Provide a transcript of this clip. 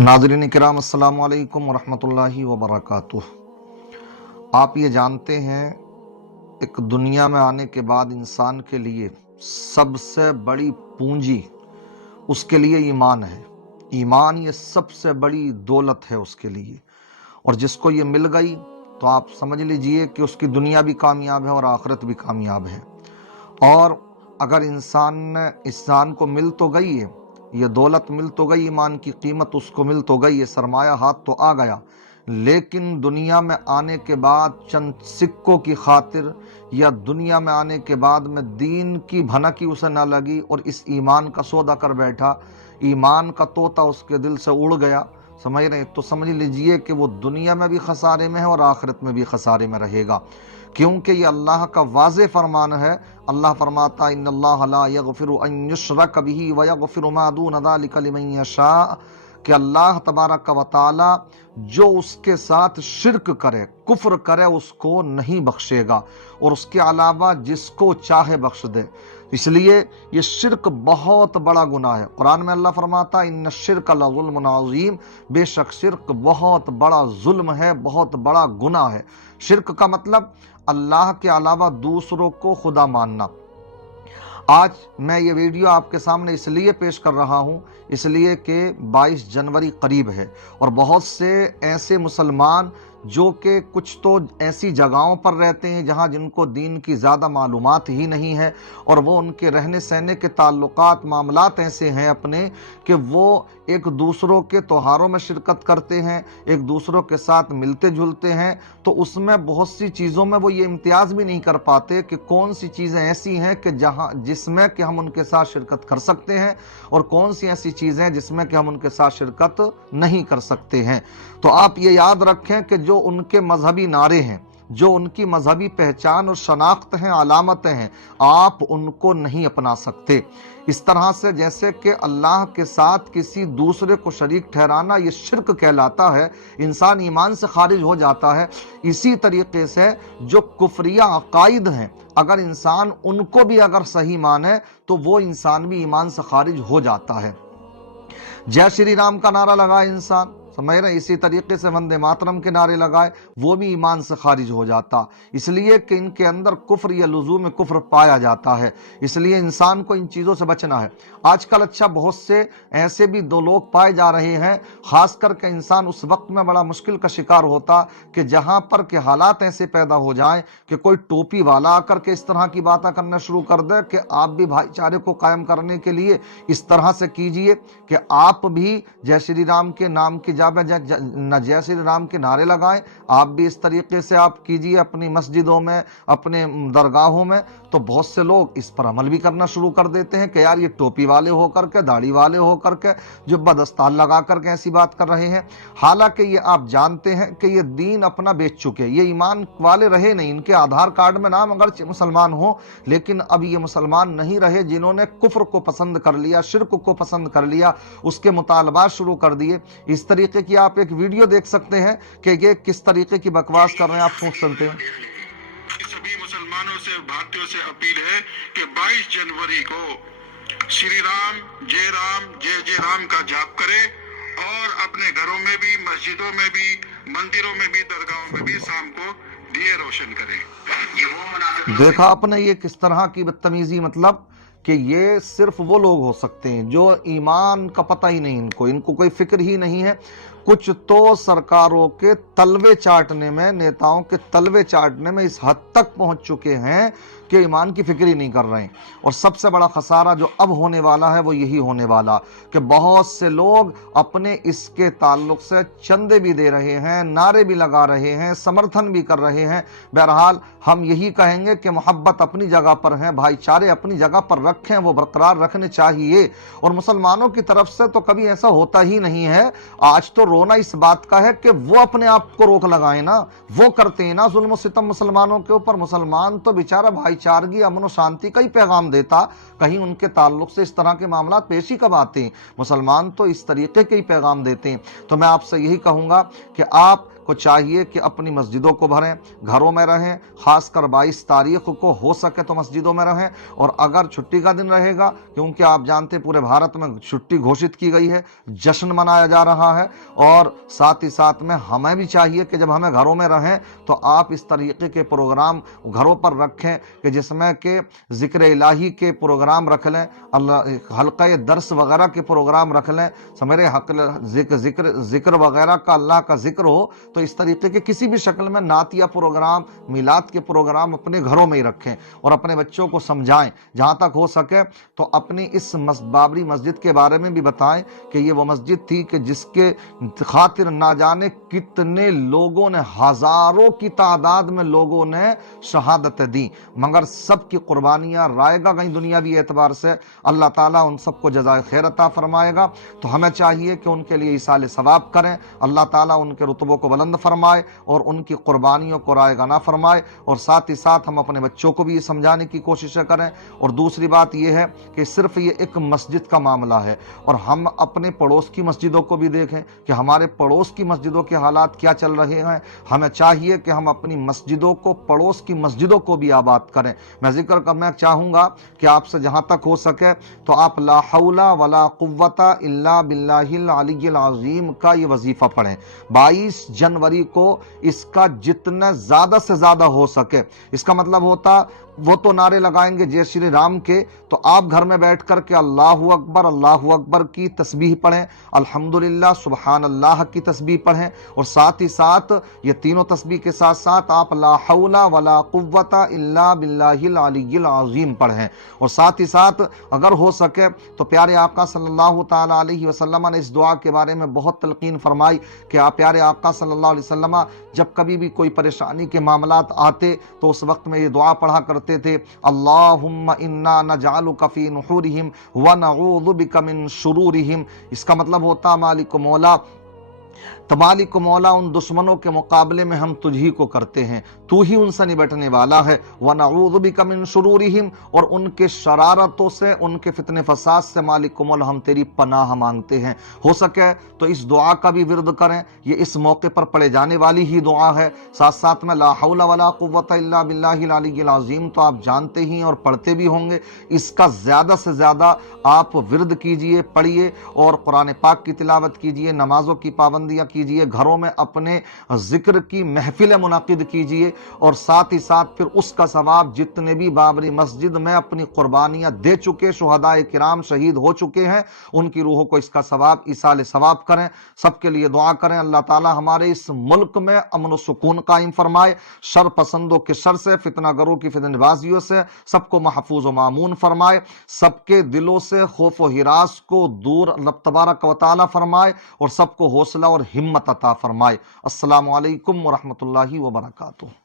नाज़रीन किराम अस्सलाम वालेकुम वरहमतुल्लाहि वबरकातुह। आप ये जानते हैं एक दुनिया में आने के बाद इंसान के लिए सबसे बड़ी पूंजी उसके लिए ईमान है। ईमान ये सबसे बड़ी दौलत है उसके लिए, और जिसको ये मिल गई तो आप समझ लीजिए कि उसकी दुनिया भी कामयाब है और आखिरत भी कामयाब है। और अगर इंसान को मिल तो गई है, ये दौलत मिल तो गई, ईमान की कीमत उसको मिल तो गई, ये सरमाया हाथ तो आ गया, लेकिन दुनिया में आने के बाद चंद सिक्कों की खातिर या दुनिया में आने के बाद में दीन की भनक ही उसे ना लगी और इस ईमान का सौदा कर बैठा, ईमान का तोता उसके दिल से उड़ गया, समझ रहे, तो समझ लीजिए कि वो दुनिया में भी खसारे में है और आखिरत में भी खसारे में रहेगा। क्योंकि ये अल्लाह का वाज़े फरमान है। अल्लाह फरमाता है इन्नल्लाह ला यगफिरु अन युश्रक बिही व यगफिरु मा दून ज़ालिका लिमन यशा, कि अल्लाह तबारक व तआला जो उसके साथ शिर्क करे, कुफ्र करे, उसको नहीं बख्शेगा और उसके अलावा जिसको चाहे बख्श दे। इसलिए ये शिर्क बहुत बड़ा गुनाह है। कुरान में अल्लाह फरमाता है इन्न शिर्क लज़ुल्मुन अज़ीम, बेशक शिर्क बहुत बड़ा जुल्म है, बहुत बड़ा गुनाह है। शिर्क का मतलब अल्लाह के अलावा दूसरों को खुदा मानना। आज मैं ये वीडियो आपके सामने इसलिए पेश कर रहा हूँ इसलिए कि 22 जनवरी करीब है और बहुत से ऐसे मुसलमान जो कि कुछ तो ऐसी जगहों पर रहते हैं जहाँ जिनको दीन की ज़्यादा मालूमात ही नहीं है, और वो उनके रहने सहने के ताल्लुकात मामलात ऐसे हैं अपने कि वो एक दूसरों के त्योहारों में शिरकत करते हैं, एक दूसरों के साथ मिलते जुलते हैं, तो उसमें बहुत सी चीज़ों में वो ये इम्तियाज़ भी नहीं कर पाते कि कौन सी चीज़ें ऐसी हैं कि जिसमें कि हम उनके साथ शिरकत कर सकते हैं और कौन सी ऐसी चीज़ें हैं जिसमें कि हम उनके साथ शिरकत नहीं कर सकते हैं। तो आप ये याद रखें कि जो उनके मजहबी नारे हैं, जो उनकी मजहबी पहचान और शनाख्त हैं, अलामतें हैं, आप उनको नहीं अपना सकते। इस तरह से जैसे कि अल्लाह के साथ किसी दूसरे को शरीक ठहराना ये शिर्क कहलाता है, इंसान ईमान से खारिज हो जाता है। इसी तरीके से जो कुफरिया अकाइद हैं, अगर इंसान उनको भी अगर सही माने तो वो इंसान भी ईमान से खारिज हो जाता है। जय श्री राम का नारा लगाए इंसान, समझ रहे, इसी तरीके से वंदे मातरम के नारे लगाए, वो भी ईमान से खारिज हो जाता, इसलिए कि इनके अंदर कुफ्र या लुज़ूम कुफ्र पाया जाता है। इसलिए इंसान को इन चीज़ों से बचना है। आजकल अच्छा बहुत से ऐसे भी दो लोग पाए जा रहे हैं, खास करके इंसान उस वक्त में बड़ा मुश्किल का शिकार होता कि जहाँ पर के हालात ऐसे पैदा हो जाएं कि कोई टोपी वाला आकर के इस तरह की बातें करना शुरू कर दे कि आप भी भाईचारे को कायम करने के लिए इस तरह से कीजिए कि आप भी जय श्री राम के नाम की न जय श्री राम के नारे लगाएं, आप भी इस तरीके से आप कीजिए अपनी मस्जिदों में, अपने दरगाहों में। तो बहुत से लोग इस पर अमल भी करना शुरू कर देते हैं कि यार ये टोपी वाले होकर के, दाढ़ी वाले होकर के, जुब्बा दस्तार लगा करके ऐसी बात कर रहे हैं। हालांकि ये आप जानते हैं कि ये दीन अपना बेच चुके, ये ईमान वाले रहे नहीं। इनके आधार कार्ड में नाम अगर मुसलमान हो, लेकिन अब ये मुसलमान नहीं रहे जिन्होंने कुफ्र को पसंद कर लिया, शिर्क को पसंद कर लिया, उसके मुतालबात शुरू कर दिए। इस तरीके की आप एक वीडियो देख सकते हैं कि ये किस तरीके की बकवास कर रहे हैं, आप सोच सकते हैं। सभी मुसलमानों से, भारतीयों से अपील है कि 22 जनवरी को श्री राम, जय जय राम का जाप करें और अपने घरों में भी, मस्जिदों में भी, मंदिरों में भी, दरगाहों में भी शाम को दिए रोशन करें। ये वो देखा आपने ये किस तरह की बदतमीजी, मतलब कि ये सिर्फ वो लोग हो सकते हैं जो ईमान का पता ही नहीं, इनको कोई फिक्र ही नहीं है। कुछ तो सरकारों के तलवे चाटने में, नेताओं के तलवे चाटने में इस हद तक पहुंच चुके हैं कि ईमान की फिक्र ही नहीं कर रहे हैं। और सबसे बड़ा खसारा जो अब होने वाला है वो यही होने वाला कि बहुत से लोग अपने इसके ताल्लुक से चंदे भी दे रहे हैं, नारे भी लगा रहे हैं, समर्थन भी कर रहे हैं। बहरहाल हम यही कहेंगे कि मोहब्बत अपनी जगह पर है, भाईचारे अपनी जगह पर रखें, वो बरकरार रखने चाहिए। और मुसलमानों की तरफ से तो कभी ऐसा होता ही नहीं है। आज तो रोना इस बात का है कि वो अपने आप को रोक लगाए ना, वो करते हैं ना जुल्म सितम मुसलमानों के ऊपर। मुसलमान तो बेचारा भाईचारगी, अमन और शांति का ही पैगाम देता, कहीं उनके ताल्लुक से इस तरह के मामला पेश ही कब आते हैं। मुसलमान तो इस तरीके के ही पैगाम देते हैं। तो मैं आपसे यही कहूंगा कि आप کو چاہیے کہ اپنی مسجدوں کو بھریں، گھروں میں رہیں، خاص کر 22 تاریخ کو ہو سکے تو مسجدوں میں رہیں، اور اگر چھٹی کا دن رہے گا، کیونکہ آپ جانتے پورے بھارت میں چھٹی گھوشت کی گئی ہے، جشن منایا جا رہا ہے، اور ساتھ ہی ساتھ میں ہمیں بھی چاہیے کہ جب ہمیں گھروں میں رہیں تو آپ اس طریقے کے پروگرام گھروں پر رکھیں کہ جس میں کہ ذکر الہی کے پروگرام رکھ لیں، حلقہ درس وغیرہ کے پروگرام رکھ لیں، سمجھے ذکر وغیرہ کا، اللہ کا ذکر ہو، تو اس طریقے کے کسی بھی شکل میں نعتیہ پروگرام، میلاد کے پروگرام اپنے گھروں میں ہی رکھیں اور اپنے بچوں کو سمجھائیں، جہاں تک ہو سکے تو اپنی اس بابری مسجد کے بارے میں بھی بتائیں کہ یہ وہ مسجد تھی کہ جس کے خاطر نہ جانے کتنے لوگوں نے، ہزاروں کی تعداد میں لوگوں نے شہادت دی، مگر سب کی قربانیاں رائے گا گئیں دنیاوی اعتبار سے۔ اللہ تعالیٰ ان سب کو جزائے خیر عطا فرمائے گا، تو ہمیں چاہیے کہ ان کے لیے ایصال ثواب کریں، اللہ تعالیٰ ان کے رتبوں کو بلند فرمائے اور ان کی قربانیوں کو رائے گا نہ فرمائے، اور ساتھ ہی ساتھ ہم اپنے بچوں کو بھی یہ سمجھانے کی کوششیں کریں۔ اور دوسری بات یہ ہے کہ صرف یہ ایک مسجد کا معاملہ ہے، اور ہم اپنے پڑوس کی مسجدوں کو بھی دیکھیں کہ ہمارے پڑوس کی مسجدوں کے حالات کیا چل رہے ہیں۔ ہمیں چاہیے کہ ہم اپنی مسجدوں کو، پڑوس کی مسجدوں کو بھی آباد کریں۔ میں ذکر کرنا چاہوں گا کہ آپ سے جہاں تک ہو سکے تو آپ لا حول ولا قوت الا باللہ العلی العظیم کا یہ وظیفہ پڑھیں 22 جنوری کو، اس کا جتنا زیادہ سے زیادہ ہو سکے۔ اس کا مطلب ہوتا وہ تو نعرے لگائیں گے جے شری رام کے، تو آپ گھر میں بیٹھ کر کے اللہ اکبر کی تسبیح پڑھیں، الحمدللہ سبحان اللہ کی تسبیح پڑھیں، اور ساتھ ہی ساتھ یہ تینوں تسبیح کے ساتھ ساتھ آپ لا حول ولا قوت الا باللہ العلی العظیم پڑھیں، اور ساتھ ہی ساتھ اگر ہو سکے تو پیارے آقا صلی اللہ تعالی علیہ وسلم نے اس دعا کے بارے میں بہت تلقین فرمائی کہ آپ پیارے آقا صلی اللہ علیہ وسلم جب کبھی بھی کوئی پریشانی کے معاملات آتے تو اس وقت میں یہ دعا پڑھا کرتے تھے، اللہم انا نجعلک فی نحورہم ونعوذ بک من شرورہم۔ اس کا مطلب ہوتا مالک مولا، مالک مولا ان دشمنوں کے مقابلے میں ہم تجھ ہی کو کرتے ہیں، تو ہی ان سے نبٹنے والا ہے، وَنَعُوذُ بِكَ مِن شُرُورِهِمْ، اور ان کے شرارتوں سے، ان کے فتنے فساد سے مالک مولا ہم تیری پناہ مانگتے ہیں۔ ہو سکے تو اس دعا کا بھی ورد کریں، یہ اس موقع پر پڑھے جانے والی ہی دعا ہے۔ ساتھ ساتھ میں لا حول ولا قوت الا باللہ العلی العظیم تو آپ جانتے ہی اور پڑھتے بھی ہوں گے، اس کا زیادہ سے زیادہ آپ ورد کیجئے، پڑھیے، اور قرآن پاک کی تلاوت کیجئے، نمازوں کی پابندیاں کیجئے، گھروں میں اپنے ذکر کی محفل منعقد کیجئے، اور ساتھ ہی ساتھ پھر اس کا ثواب جتنے بھی بابری مسجد میں اپنی قربانیاں دے چکے شہدائے کرام شہید ہو چکے ہیں ان کی روحوں کو اس کا ثواب ایصال ثواب کریں۔ سب کے لیے دعا کریں اللہ تعالی ہمارے اس ملک میں امن و سکون قائم فرمائے، شر پسندوں کے شر سے، فتنہ گروں کی فتنہ بازیوں سے سب کو محفوظ و مامون فرمائے، سب کے دلوں سے خوف و ہراس کو دور اللہ تبارک و تعالی فرمائے، اور سب کو حوصلہ اور ہمت عطا فرمائے۔ السلام علیکم ورحمۃ اللہ وبرکاتہ۔